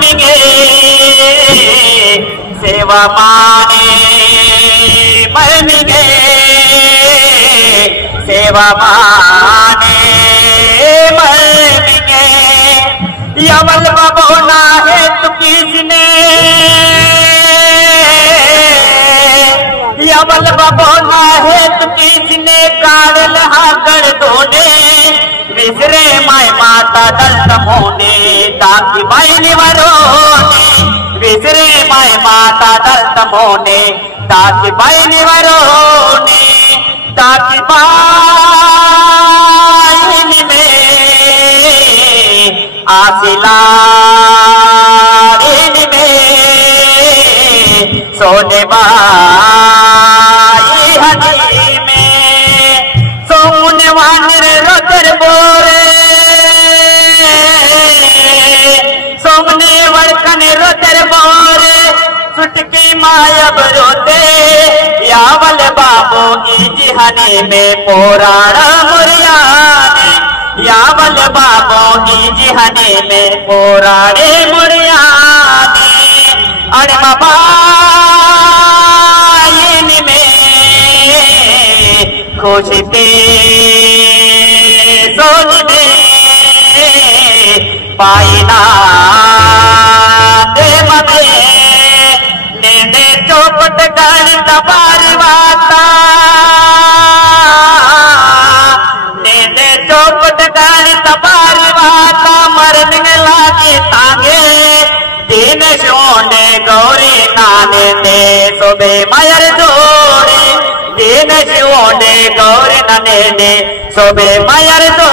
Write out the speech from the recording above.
मिगे सेवा माने मरमिगे सेवा माने मरमिगे यवल बबोना है तु किसने यवल बबोना है तु किसने काड़ल हागड़ दोने विसरे माय माता दल मोने ताकि माय निवरोने विसरे माय माता दल मोने ताकि माय निवरोने ताकि माय में आसिला में सोने बाई हनी में सोने वानर रोकर बोरे सोमने वड़कन रोकर बोरे सुटकी मायब रोते यावल बाबू की हनी में पोराण मुरियाने यावल बाबू की हनी में पोराणे मुरियाने अरे बाबा खुशते सोचते पाइना दे मते ने चौपट गाड़ी तबारी वाता ने चौपट गाड़ी तबारी वाता मरने लागे तांगे दिन सोने गौरी नाने ने सोबे मयर जोड़े दिन शिवोने गौर नने सोबे मयर दो